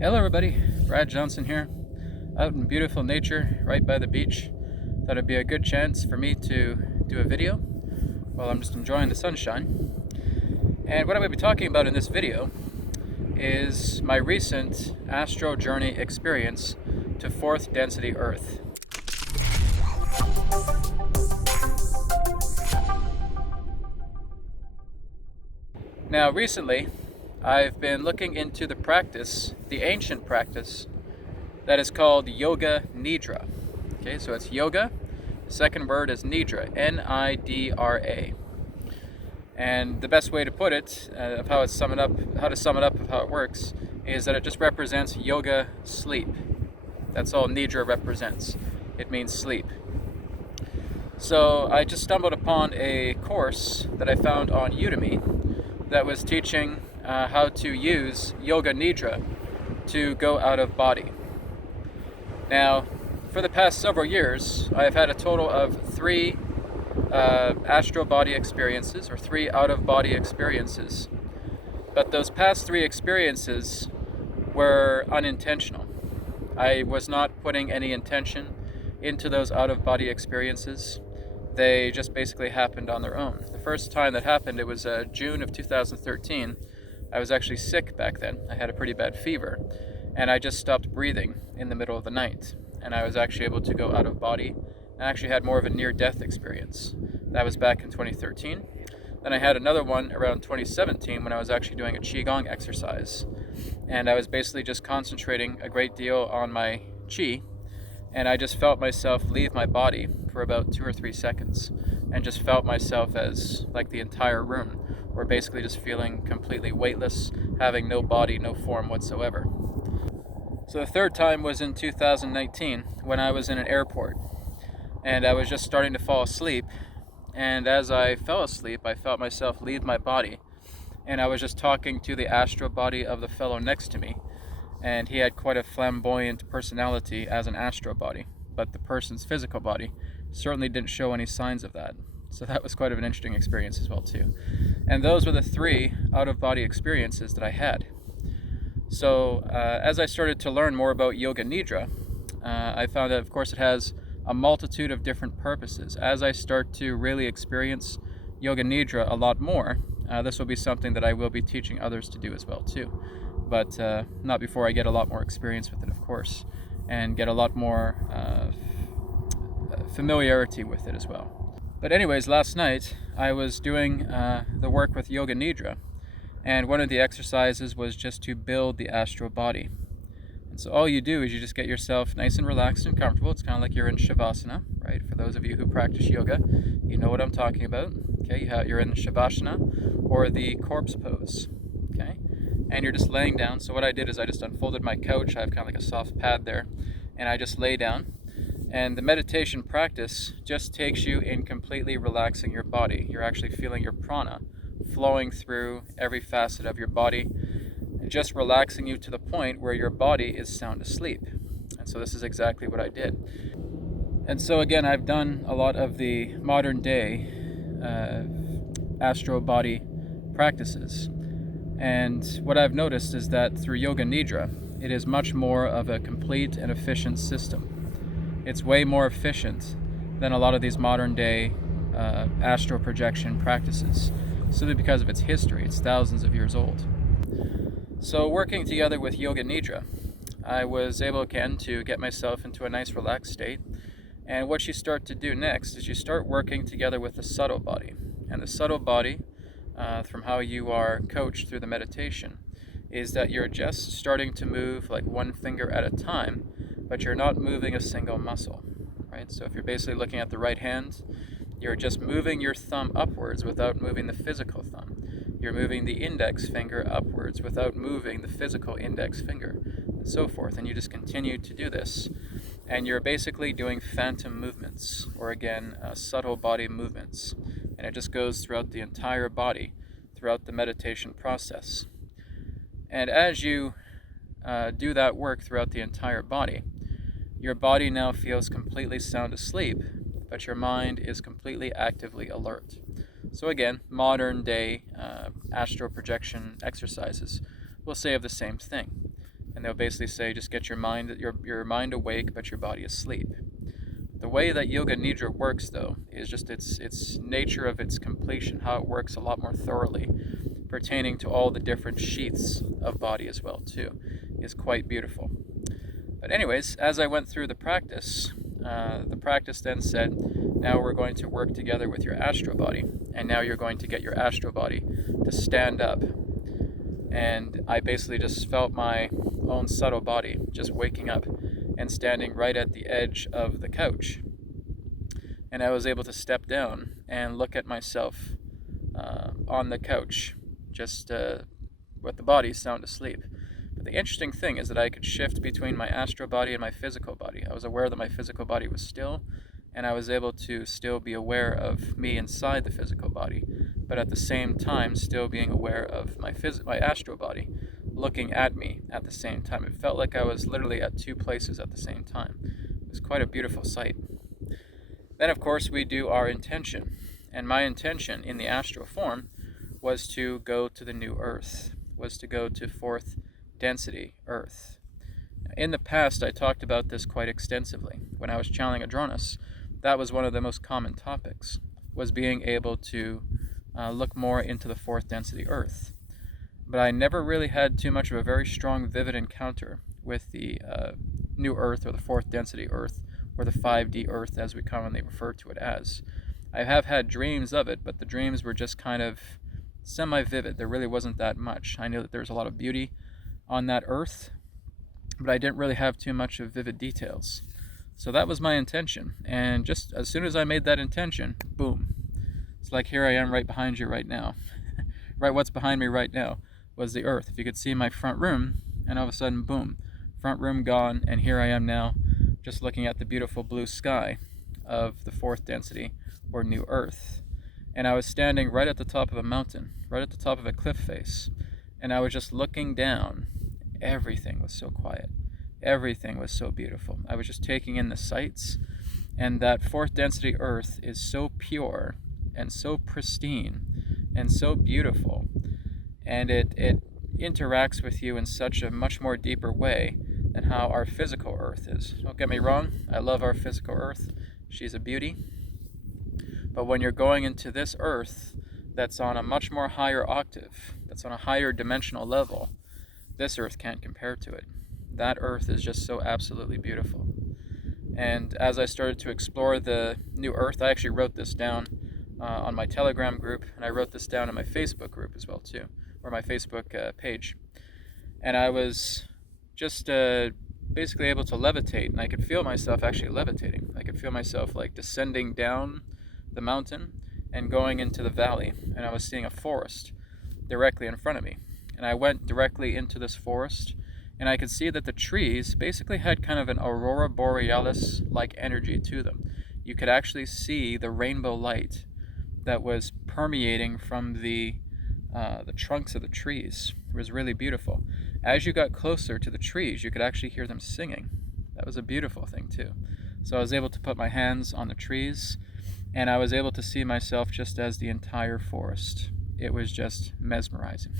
Hello everybody, Brad Johnson here, out in beautiful nature right by the beach. Thought it'd be a good chance for me to do a video while I'm just enjoying the sunshine. And what I'm going to be talking about in this video is my recent astral journey experience to 4th density Earth. Now recently, I've been looking into the practice, the ancient practice, that is called Yoga Nidra. Okay, so it's yoga. The second word is Nidra, N-I-D-R-A. And the best way to put it, how to sum it up of how it works, is that it just represents yoga sleep. That's all Nidra represents. It means sleep. So I just stumbled upon a course that I found on Udemy that was teaching how to use Yoga Nidra to go out of body. Now, for the past several years, I have had a total of 3 astral body experiences, or 3 out-of-body experiences. But those past 3 experiences were unintentional. I was not putting any intention into those out-of-body experiences. They just basically happened on their own. The first time that happened, it was June of 2013. I was actually sick back then. I had a pretty bad fever, and I just stopped breathing in the middle of the night, and I was actually able to go out of body. I actually had more of a near-death experience. That was back in 2013. Then I had another one around 2017 when I was actually doing a Qigong exercise, and I was basically just concentrating a great deal on my Qi, and I just felt myself leave my body for about 2 or 3 seconds, and just felt myself as like the entire room, or basically just feeling completely weightless, having no body, no form whatsoever. So the third time was in 2019 when I was in an airport, and I was just starting to fall asleep, and as I fell asleep, I felt myself leave my body, and I was just talking to the astral body of the fellow next to me, and he had quite a flamboyant personality as an astral body, but the person's physical body certainly didn't show any signs of that. So that was quite of an interesting experience as well too. And those were the 3 out-of-body experiences that I had. So as I started to learn more about Yoga Nidra, I found that of course it has a multitude of different purposes. As I start to really experience Yoga Nidra a lot more, this will be something that I will be teaching others to do as well too. But not before I get a lot more experience with it, of course, and get a lot more familiarity with it as well. But anyways, last night I was doing the work with Yoga Nidra, and one of the exercises was just to build the astral body. And so all you do is you just get yourself nice and relaxed and comfortable. It's kind of like you're in Shavasana, right? For those of you who practice yoga, you know what I'm talking about. Okay, you're in Shavasana, or the corpse pose, okay? And you're just laying down. So what I did is I just unfolded my couch. I have kind of like a soft pad there, and I just lay down. And the meditation practice just takes you in completely relaxing your body. You're actually feeling your prana flowing through every facet of your body, and just relaxing you to the point where your body is sound asleep. And so this is exactly what I did. And so again, I've done a lot of the modern day astral body practices. And what I've noticed is that through Yoga Nidra, it is much more of a complete and efficient system. It's way more efficient than a lot of these modern day astral projection practices, simply because of its history. It's thousands of years old. So working together with Yoga Nidra, I was able again to get myself into a nice relaxed state. And what you start to do next is you start working together with the subtle body. And the subtle body, from how you are coached through the meditation, is that you're just starting to move like one finger at a time, but you're not moving a single muscle, right? So if you're basically looking at the right hand, you're just moving your thumb upwards without moving the physical thumb. You're moving the index finger upwards without moving the physical index finger, and so forth. And you just continue to do this. And you're basically doing phantom movements, or again, subtle body movements. And it just goes throughout the entire body, throughout the meditation process. And as you do that work throughout the entire body, your body now feels completely sound asleep, but your mind is completely actively alert. So again, modern day astral projection exercises will say of the same thing. And they'll basically say, just get your mind awake, but your body asleep. The way that Yoga Nidra works, though, is just its nature of its completion, how it works a lot more thoroughly, pertaining to all the different sheaths of body as well, too, is quite beautiful. But anyways, as I went through the practice then said, now we're going to work together with your astral body, and now you're going to get your astral body to stand up. And I basically just felt my own subtle body just waking up and standing right at the edge of the couch. And I was able to step down and look at myself on the couch, just with the body sound asleep. But the interesting thing is that I could shift between my astral body and my physical body. I was aware that my physical body was still, and I was able to still be aware of me inside the physical body, but at the same time still being aware of my astral body looking at me at the same time. It felt like I was literally at two places at the same time. It was quite a beautiful sight. Then, of course, we do our intention. And my intention in the astral form was to go to the new earth, was to go to fourth density earth. In the past, I talked about this quite extensively. When I was channeling Adronis, that was one of the most common topics, was being able to look more into the fourth density earth. But I never really had too much of a very strong, vivid encounter with the new earth, or the fourth density earth, or the 5D earth as we commonly refer to it as. I have had dreams of it, but the dreams were just kind of semi-vivid. There really wasn't that much. I knew that there was a lot of beauty on that earth, but I didn't really have too much of vivid details. So that was my intention, and just as soon as I made that intention, boom. It's like here I am right behind you right now. Right, what's behind me right now was the earth. If you could see my front room, and all of a sudden, boom, front room gone, and here I am now, just looking at the beautiful blue sky of the fourth density, or new earth. And I was standing right at the top of a mountain, right at the top of a cliff face, and I was just looking down. Everything was so quiet. Everything was so beautiful. I was just taking in the sights, and that fourth density earth is so pure and so pristine and so beautiful, and it interacts with you in such a much more deeper way than how our physical earth is. Don't get me wrong, I love our physical earth. She's a beauty. But when you're going into this earth that's on a much more higher octave, that's on a higher dimensional level, this earth can't compare to it. That earth is just so absolutely beautiful. And as I started to explore the new earth, I actually wrote this down on my Telegram group, and I wrote this down in my Facebook group as well too, or my Facebook page. And I was just basically able to levitate, and I could feel myself actually levitating. I could feel myself like descending down the mountain and going into the valley, and I was seeing a forest directly in front of me. And I went directly into this forest, and I could see that the trees basically had kind of an aurora borealis-like energy to them. You could actually see the rainbow light that was permeating from the trunks of the trees. It was really beautiful. As you got closer to the trees, you could actually hear them singing. That was a beautiful thing too. So I was able to put my hands on the trees, and I was able to see myself just as the entire forest. It was just mesmerizing.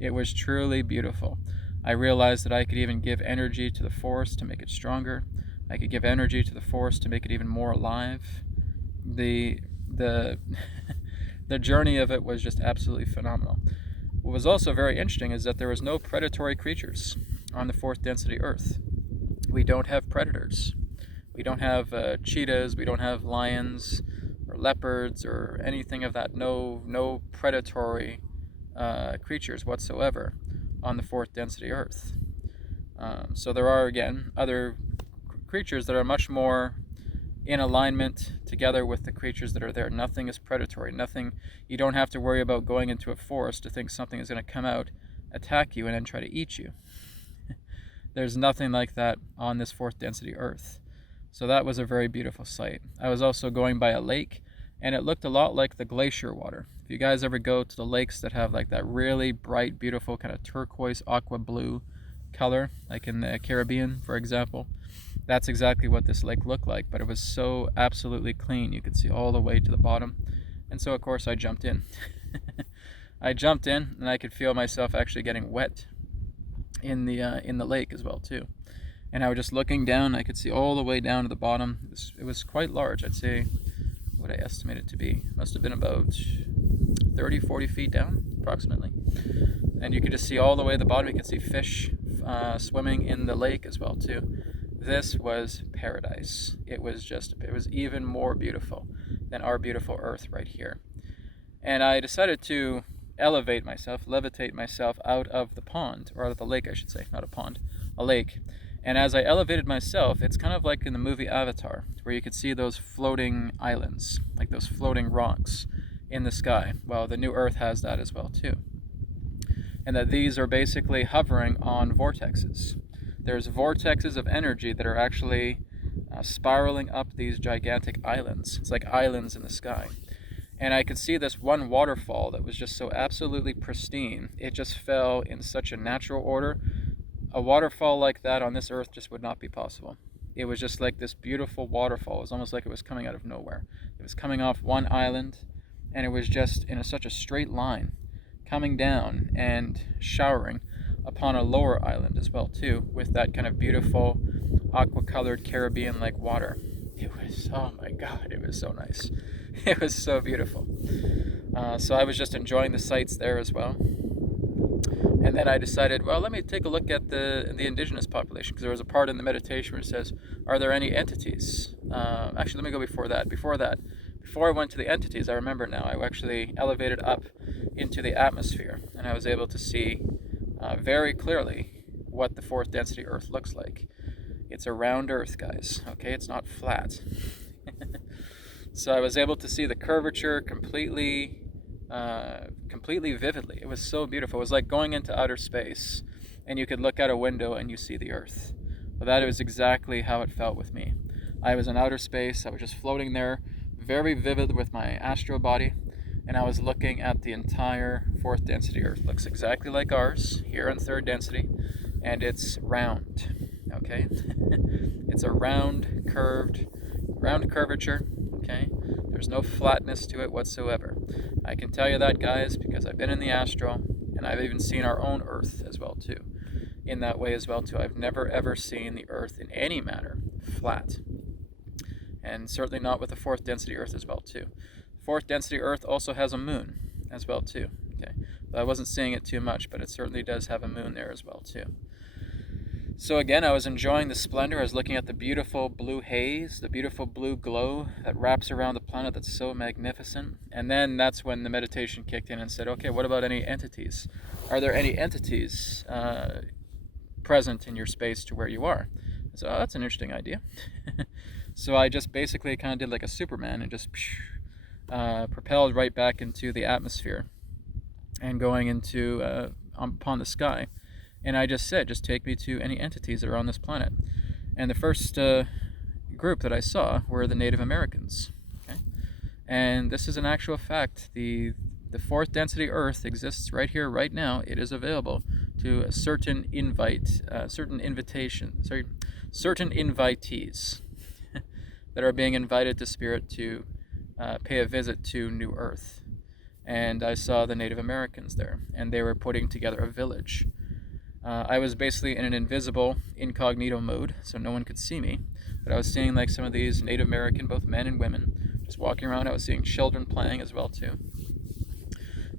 It was truly beautiful. I realized that I could even give energy to the forest to make it stronger. I could give energy to the forest to make it even more alive. The journey of it was just absolutely phenomenal. What was also very interesting is that there was no predatory creatures on the fourth density Earth. We don't have predators. We don't have cheetahs. We don't have lions or leopards or anything of that. No predatory creatures whatsoever on the fourth density Earth. So there are, again, other creatures that are much more in alignment together with the creatures that are there. Nothing is predatory. Nothing. You don't have to worry about going into a forest to think something is going to come out, attack you, and then try to eat you. There's nothing like that on this fourth density Earth. So that was a very beautiful sight. I was also going by a lake, and it looked a lot like the glacier water. If you guys ever go to the lakes that have like that really bright, beautiful kind of turquoise, aqua blue color, like in the Caribbean, for example, that's exactly what this lake looked like, but it was so absolutely clean. You could see all the way to the bottom. And so, of course, I jumped in. I jumped in, and I could feel myself actually getting wet. in the lake as well too. And I was just looking down. I could see all the way down to the bottom. It was quite large. I'd say, what I estimate it to be, must have been about 30, 40 feet down, approximately. And you could just see all the way to the bottom. You could see fish swimming in the lake as well too. This was paradise. It was even more beautiful than our beautiful Earth right here. And I decided to levitate myself out of the pond, or out of the lake, I should say, not a pond, a lake. And as I elevated myself, it's kind of like in the movie Avatar, where you could see those floating islands, like those floating rocks in the sky. Well, the new Earth has that as well too. And that these are basically hovering on vortexes. There's vortexes of energy that are actually spiraling up these gigantic islands. It's like islands in the sky. And I could see this one waterfall that was just so absolutely pristine. It just fell in such a natural order. A waterfall like that on this earth just would not be possible. It was just like this beautiful waterfall. It was almost like it was coming out of nowhere. It was coming off one island, and it was just in such a straight line, coming down and showering upon a lower island as well too, with that kind of beautiful aqua-colored Caribbean-like water. It was, oh my God, it was so nice. It was so beautiful. So I was just enjoying the sights there as well. And then I decided, well, let me take a look at the indigenous population, because there was a part in the meditation where it says, are there any entities? Actually, let me go before that. Before I went to the entities, I remember now, I actually elevated up into the atmosphere, and I was able to see very clearly what the fourth density Earth looks like. It's a round Earth, guys, okay? It's not flat. So I was able to see the curvature completely vividly. It was so beautiful. It was like going into outer space, and you could look out a window and you see the Earth. Well, that was exactly how it felt with me. I was in outer space. I was just floating there, very vivid with my astral body, and I was looking at the entire fourth density Earth. It looks exactly like ours here in third density, and it's round. Okay, it's a round curvature. Okay, there's no flatness to it whatsoever. I can tell you that, guys, because I've been in the astral, and I've even seen our own Earth as well too, in that way as well too. I've never ever seen the Earth in any manner flat, and certainly not with the fourth density Earth as well too. Fourth density Earth also has a moon as well too. Okay, but I wasn't seeing it too much, but it certainly does have a moon there as well too. So again, I was enjoying the splendor. I was looking at the beautiful blue haze, the beautiful blue glow that wraps around the planet that's so magnificent. And then that's when the meditation kicked in and said, okay, what about any entities? Are there any entities present in your space to where you are? So that's an interesting idea. So I just basically kind of did like a Superman and just propelled right back into the atmosphere and going into upon the sky. And I just said, just take me to any entities that are on this planet. And the first group that I saw were the Native Americans. Okay? And this is an actual fact. The fourth density Earth exists right here, right now. It is available to a certain invitees that are being invited to Spirit to pay a visit to New Earth. And I saw the Native Americans there, and they were putting together a village. I was basically in an invisible incognito mode, so no one could see me. But I was seeing like some of these Native American, both men and women, just walking around. I was seeing children playing as well too.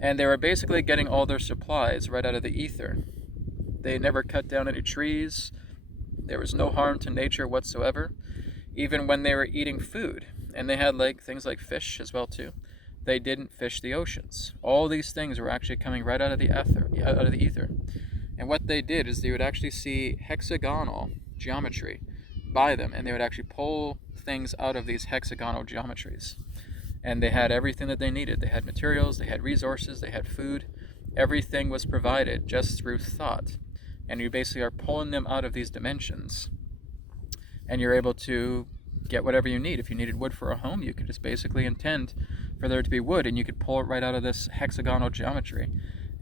And they were basically getting all their supplies right out of the ether. They never cut down any trees. There was no harm to nature whatsoever. Even when they were eating food, and they had like things like fish as well too, they didn't fish the oceans. All these things were actually coming right out of the ether. And what they did is they would actually see hexagonal geometry by them, and they would actually pull things out of these hexagonal geometries. And they had everything that they needed. They had materials, they had resources, they had food. Everything was provided just through thought. And you basically are pulling them out of these dimensions, and you're able to get whatever you need. If you needed wood for a home, you could just basically intend for there to be wood, and you could pull it right out of this hexagonal geometry.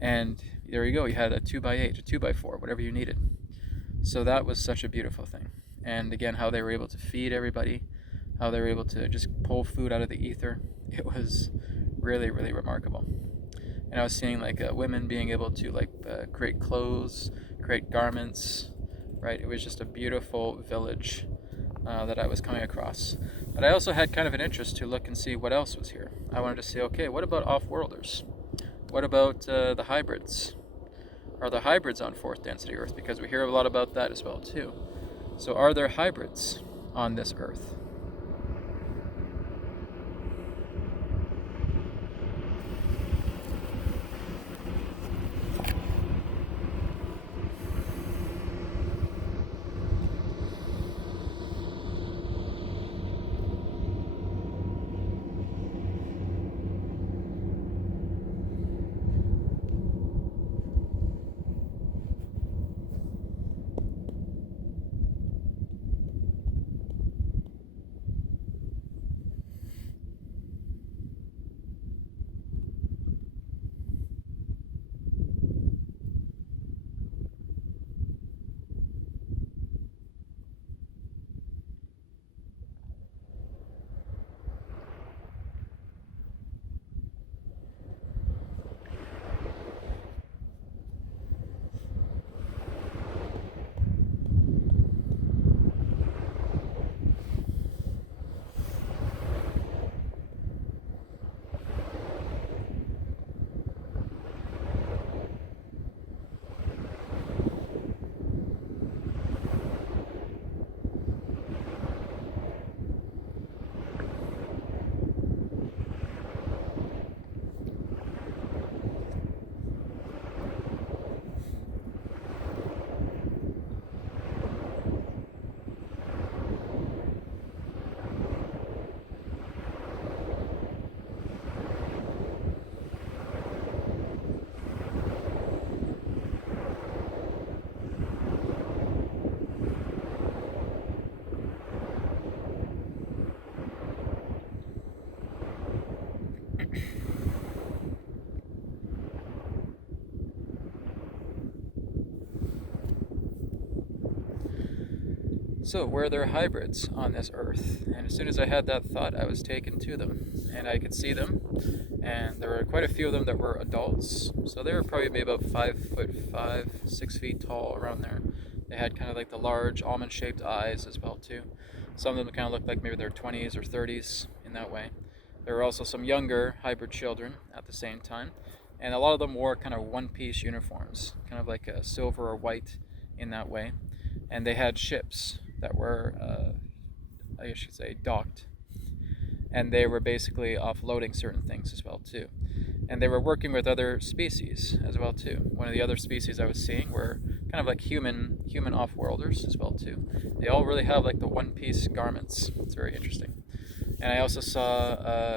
And there you go, you had a 2x8, a 2x4, whatever you needed. So that was such a beautiful thing. And again, how they were able to feed everybody, how they were able to just pull food out of the ether. It was really, really remarkable. And I was seeing like women being able to like create clothes, great garments, right? It was just a beautiful village that I was coming across. But I also had kind of an interest to look and see what else was here. I wanted to see, okay, what about off-worlders? What about the hybrids? Are there hybrids on 4th density Earth? Because we hear a lot about that as well too. So are there hybrids on this Earth? So, were there hybrids on this Earth? And as soon as I had that thought, I was taken to them, and I could see them. And there were quite a few of them that were adults, so they were probably maybe about 5'5", 6 feet tall, around there. They had kind of like the large almond-shaped eyes as well too. Some of them kind of looked like maybe their 20s or 30s in that way. There were also some younger hybrid children at the same time, and a lot of them wore kind of one-piece uniforms, kind of like a silver or white in that way. And they had ships that were, I guess you should say, docked. And they were basically offloading certain things as well too. And they were working with other species as well too. One of the other species I was seeing were kind of like human off-worlders as well too. They all really have like the one-piece garments. It's very interesting. And I also saw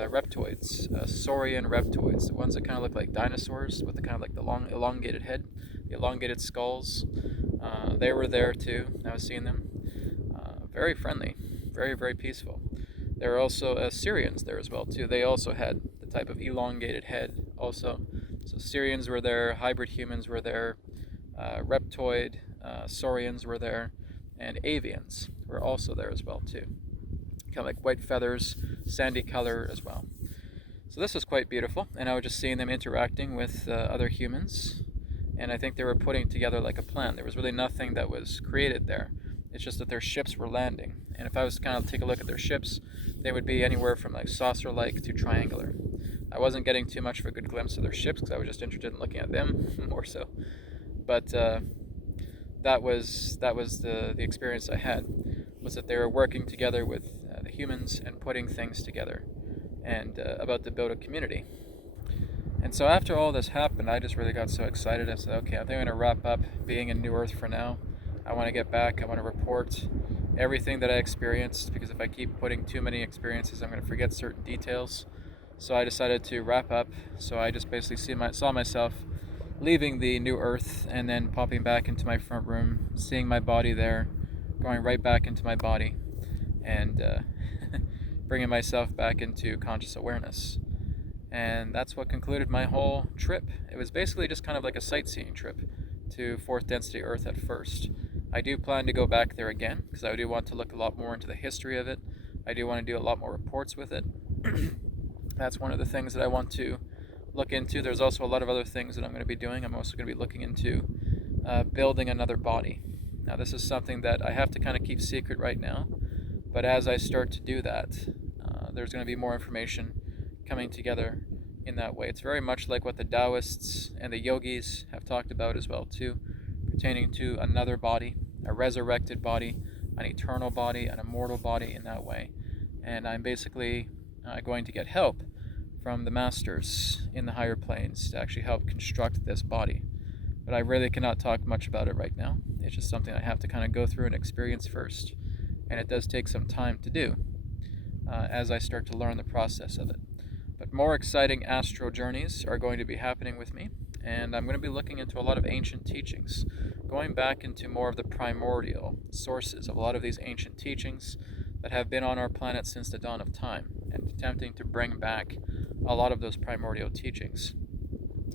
reptoids, saurian reptoids, the ones that kind of look like dinosaurs with the kind of like the long elongated head, the elongated skulls. They were there too. I was seeing them. Very friendly, very, very peaceful. There were also Syrians there as well too. They also had the type of elongated head also. So Syrians were there, hybrid humans were there, reptoid, saurians were there, and avians were also there as well too. Kind of like white feathers, sandy color as well. So this was quite beautiful, and I was just seeing them interacting with other humans, and I think they were putting together like a plan. There was really nothing that was created there. It's just that their ships were landing. And if I was to kind of take a look at their ships, they would be anywhere from like saucer-like to triangular. I wasn't getting too much of a good glimpse of their ships because I was just interested in looking at them more so. But that was the experience I had, was that they were working together with the humans and putting things together and about to build a community. And so after all this happened, I just really got so excited. I said, okay, I think I'm going to wrap up being in New Earth for now. I want to get back. I want to report everything that I experienced, because if I keep putting too many experiences, I'm going to forget certain details. So I decided to wrap up. So I just basically saw myself leaving the New Earth and then popping back into my front room, seeing my body there, going right back into my body, and bringing myself back into conscious awareness. And that's what concluded my whole trip. It was basically just kind of like a sightseeing trip to 4th density Earth at first. I do plan to go back there again, because I do want to look a lot more into the history of it. I do want to do a lot more reports with it. That's one of the things that I want to look into. There's also a lot of other things that I'm going to be doing. I'm also going to be looking into building another body. Now this is something that I have to kind of keep secret right now, but as I start to do that, there's going to be more information coming together in that way. It's very much like what the Taoists and the yogis have talked about as well too, pertaining to another body, a resurrected body, an eternal body, an immortal body in that way. And I'm basically going to get help from the masters in the higher planes to actually help construct this body. But I really cannot talk much about it right now. It's just something I have to kind of go through and experience first. And it does take some time to do as I start to learn the process of it. But more exciting astral journeys are going to be happening with me, and I'm going to be looking into a lot of ancient teachings, going back into more of the primordial sources of a lot of these ancient teachings that have been on our planet since the dawn of time, and attempting to bring back a lot of those primordial teachings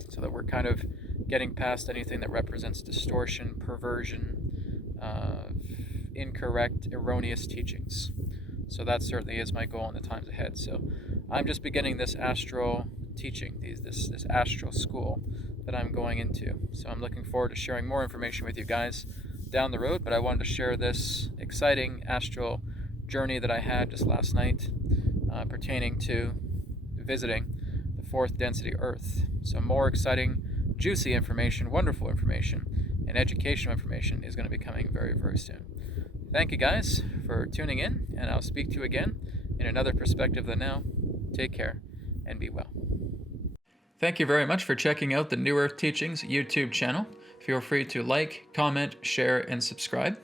so that we're kind of getting past anything that represents distortion, perversion, incorrect, erroneous teachings. So that certainly is my goal in the times ahead. So I'm just beginning this astral teaching, this astral school that I'm going into. So I'm looking forward to sharing more information with you guys down the road, but I wanted to share this exciting astral journey that I had just last night pertaining to visiting the fourth density Earth. So more exciting, juicy information, wonderful information, and educational information is going to be coming very, very soon. Thank you guys for tuning in, and I'll speak to you again in another perspective than now. Take care and be well. Thank you very much for checking out the New Earth Teachings YouTube channel. Feel free to like, comment, share, and subscribe.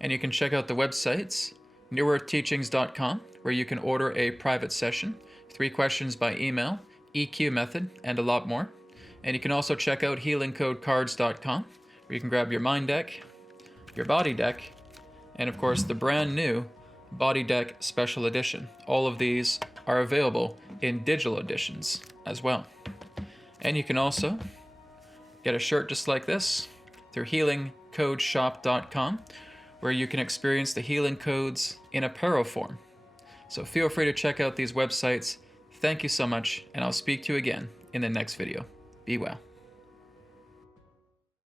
And you can check out the websites, newearthteachings.com, where you can order a private session, 3 questions by email, EQ method, and a lot more. And you can also check out healingcodecards.com, where you can grab your mind deck, your body deck, and of course the brand new Body Deck Special Edition. All of these are available in digital editions as well. And you can also get a shirt just like this through healingcodeshop.com, where you can experience the healing codes in apparel form. So feel free to check out these websites. Thank you so much, and I'll speak to you again in the next video. Be well.